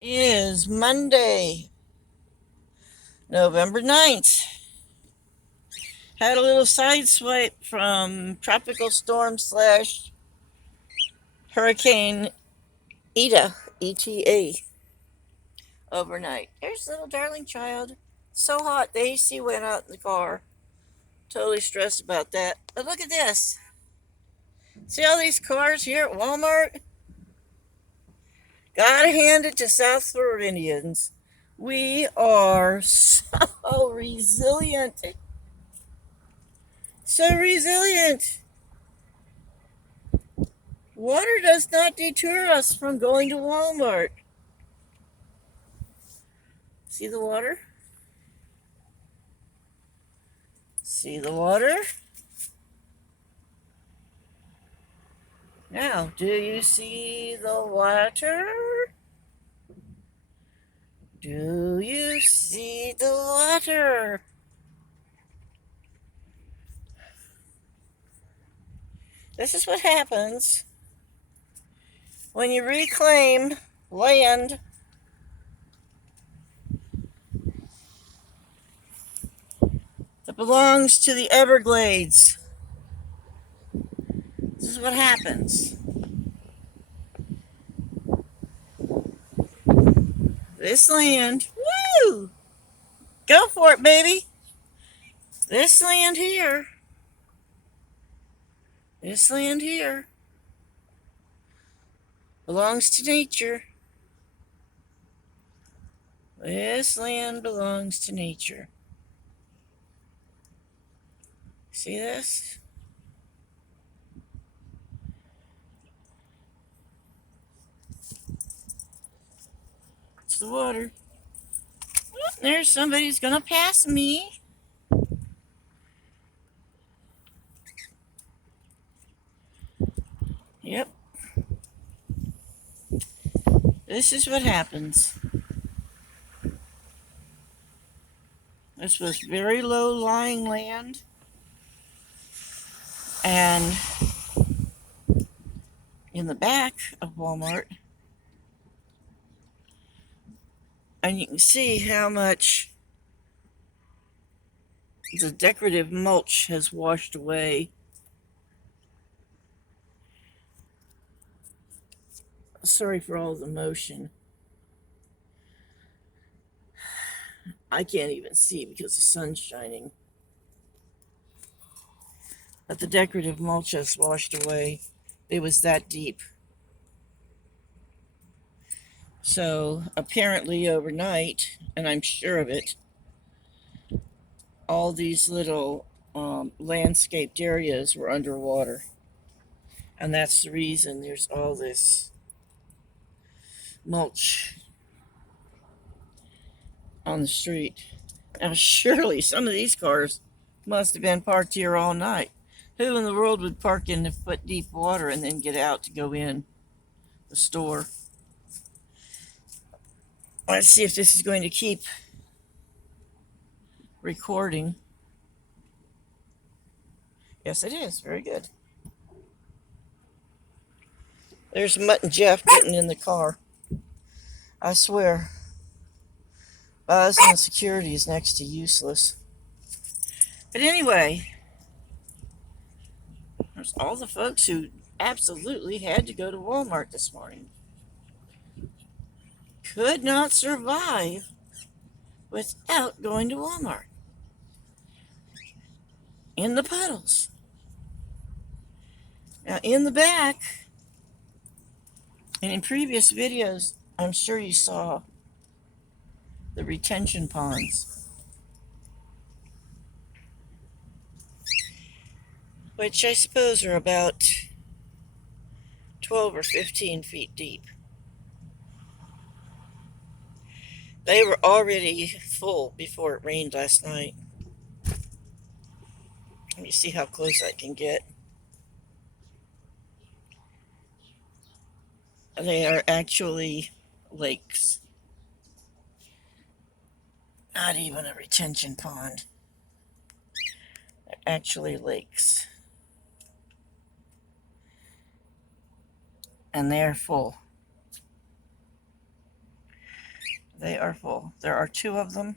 Is Monday, November 9th. Had a little side swipe from tropical storm slash hurricane ETA, ETA, overnight. There's little darling child. So hot, the AC went out in the car. Totally stressed about that. But look at this. See all these cars here at Walmart? Gotta hand it to South Floridians. We are so resilient. So resilient. Water does not deter us from going to Walmart. See the water? See the water? Now, do you see the water? Do you see the water? This is what happens when you reclaim land that belongs to the Everglades. This is what happens. This land, woo! Go for it, baby. This land here, belongs to nature. This land belongs to nature. See this? It's the water. Oh, there's somebody's gonna pass me. Yep. This is what happens. This was very low lying land. And in the back of Walmart, and you can see how much the decorative mulch has washed away. Sorry for all the motion. I can't even see because the sun's shining. But the decorative mulch has washed away. It was that deep. So apparently overnight, and I'm sure of it, all these little landscaped areas were underwater. And that's the reason there's all this mulch on the street. Now, surely some of these cars must have been parked here all night. Who in the world would park in the foot deep water and then get out to go in the store? Let's see if this is going to keep recording. Yes, it is. Very good. There's Mutt and Jeff getting in the car. I swear, Buzz and security is next to useless. But anyway, there's all the folks who absolutely had to go to Walmart this morning. Could not survive without going to Walmart. In the puddles. Now, in the back, and in previous videos, I'm sure you saw the retention ponds, which I suppose are about 12 or 15 feet deep. They were already full before it rained last night. Let me see how close I can get. They are actually lakes. Not even a retention pond. They're actually lakes. And they're full. They are full. There are two of them,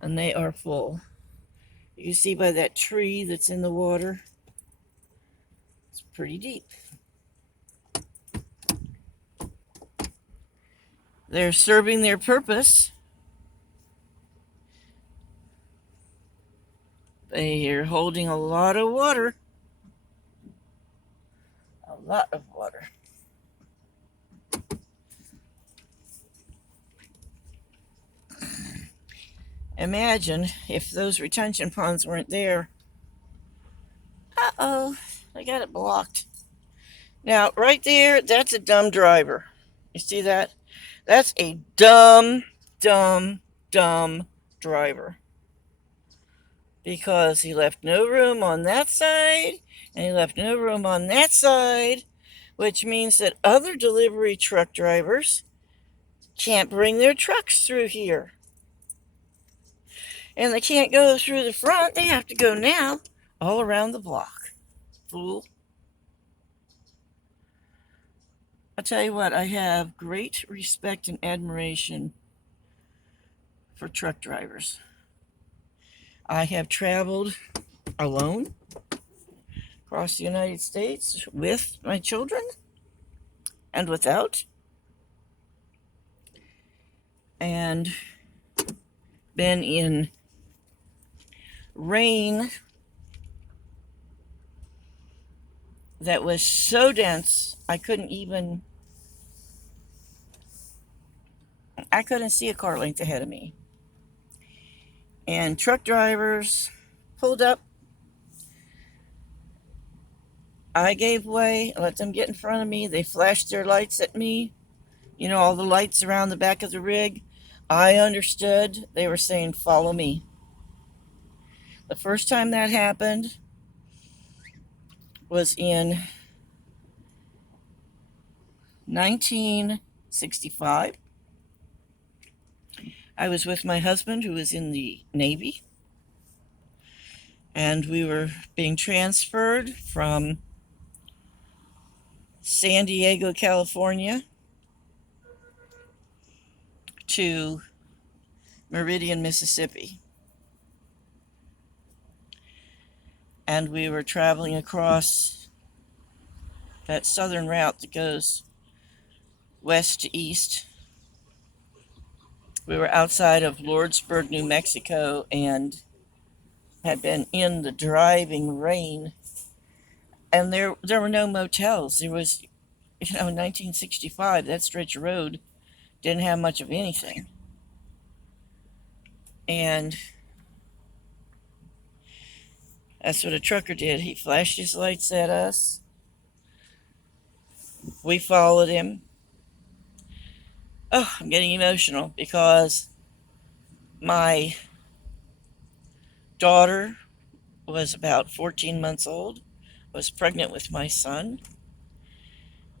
and they are full. You see by that tree that's in the water, it's pretty deep. They're serving their purpose. They are holding a lot of water. A lot of water. Imagine if those retention ponds weren't there. Uh-oh, I got it blocked. Now, right there, that's a dumb driver. You see that? That's a dumb, dumb, dumb driver. Because he left no room on that side, and he left no room on that side, which means that other delivery truck drivers can't bring their trucks through here. And they can't go through the front. They have to go now all around the block. Fool. I'll tell you what, I have great respect and admiration for truck drivers. I have traveled alone across the United States with my children and without, and been in rain that was so dense I couldn't see a car length ahead of me. And truck drivers pulled up. I gave way, let them get in front of me. They flashed their lights at me. You know, all the lights around the back of the rig. I understood. They were saying, follow me. The first time that happened was in 1965. I was with my husband, who was in the Navy, and we were being transferred from San Diego, California, to Meridian, Mississippi. And we were traveling across that southern route that goes west to east. We were outside of Lordsburg, New Mexico, and had been in the driving rain. And there were no motels. There was, in 1965, that stretch of road didn't have much of anything. And that's what a trucker did. He flashed his lights at us. We followed him. Oh, I'm getting emotional because my daughter was about 14 months old, was pregnant with my son,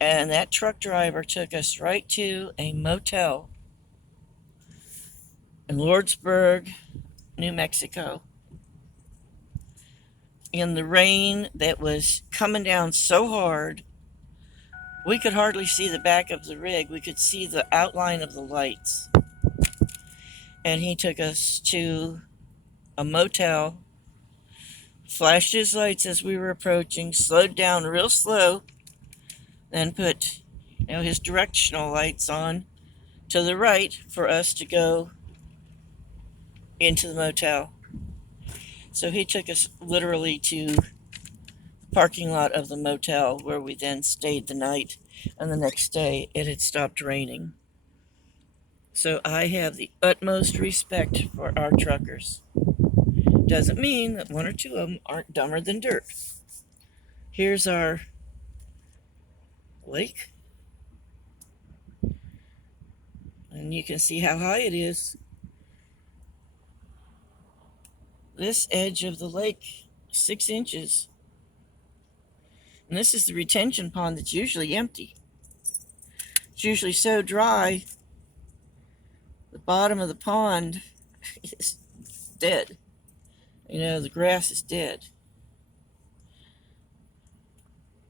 and that truck driver took us right to a motel in Lordsburg, New Mexico, in the rain that was coming down so hard we could hardly see the back of the rig. We could see the outline of the lights. And he took us to a motel, flashed his lights as we were approaching, slowed down real slow, then put his directional lights on to the right for us to go into the motel. So he took us literally to the parking lot of the motel, where we then stayed the night, and the next day it had stopped raining. So I have the utmost respect for our truckers. Doesn't mean that one or two of them aren't dumber than dirt. Here's our lake, and you can see how high it is. This edge of the lake, 6 inches. And this is the retention pond that's usually empty. It's usually so dry, the bottom of the pond is dead. The grass is dead.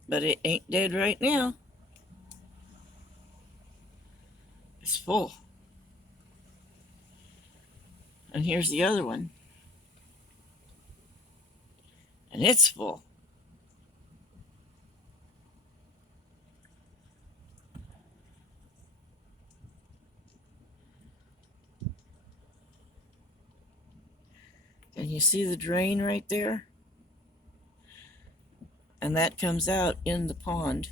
But it ain't dead right now. It's full. And here's the other one. And it's full. Can you see the drain right there? And that comes out in the pond.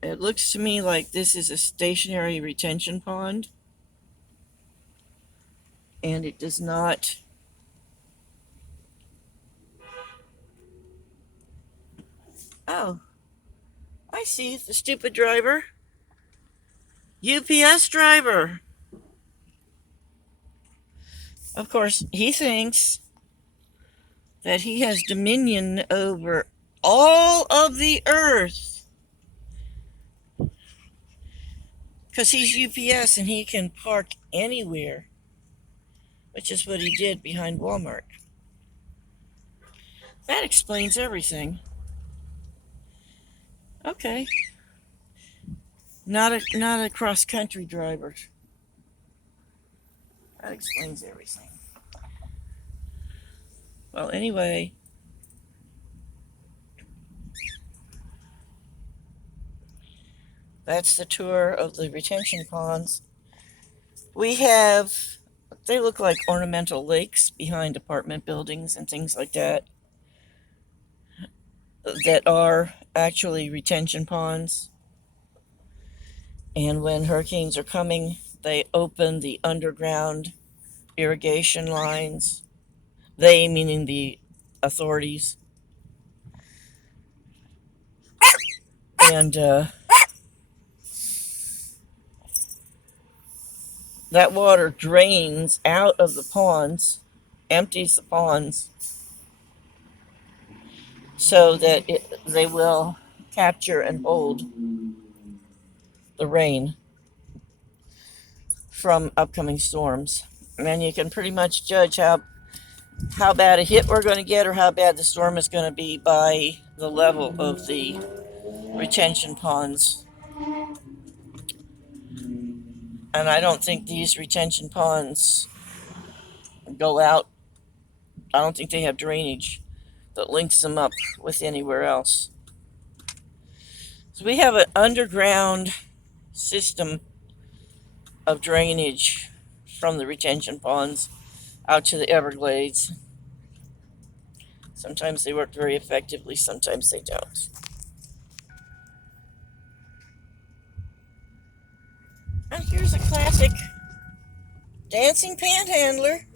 It looks to me like this is a stationary retention pond. And it does not. Oh, I see the stupid driver. UPS driver. Of course, he thinks that he has dominion over all of the earth because he's UPS and he can park anywhere, which is what he did behind Walmart. That explains everything. Okay. Not a cross-country driver. That explains everything. Well, anyway, that's the tour of the retention ponds. They look like ornamental lakes behind apartment buildings and things like that are actually retention ponds. And when hurricanes are coming, they open the underground irrigation lines. They, meaning the authorities. And that water drains out of the ponds, empties the ponds, so that they will capture and hold the rain from upcoming storms. And you can pretty much judge how bad a hit we're going to get or how bad the storm is going to be by the level of the retention ponds. And I don't think these retention ponds go out. I don't think they have drainage that links them up with anywhere else. So we have an underground system of drainage from the retention ponds out to the Everglades. Sometimes they work very effectively, sometimes they don't. And here's a classic dancing panhandler.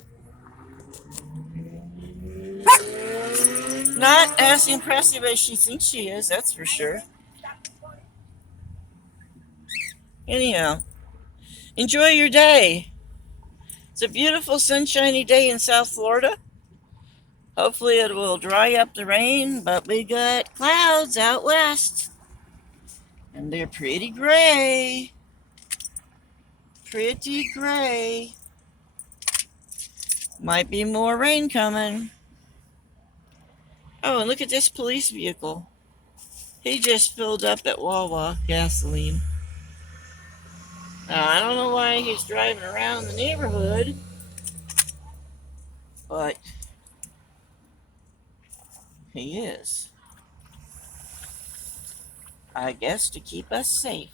Not as impressive as she thinks she is, that's for sure. Anyhow, enjoy your day. It's a beautiful sunshiny day in South Florida. Hopefully it will dry up the rain, but we got clouds out west. And they're pretty gray. Pretty gray. Might be more rain coming. Oh, and look at this police vehicle. He just filled up at Wawa gasoline. Now, I don't know why he's driving around the neighborhood, but he is. I guess to keep us safe.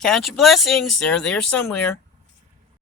Count your blessings. They're there somewhere.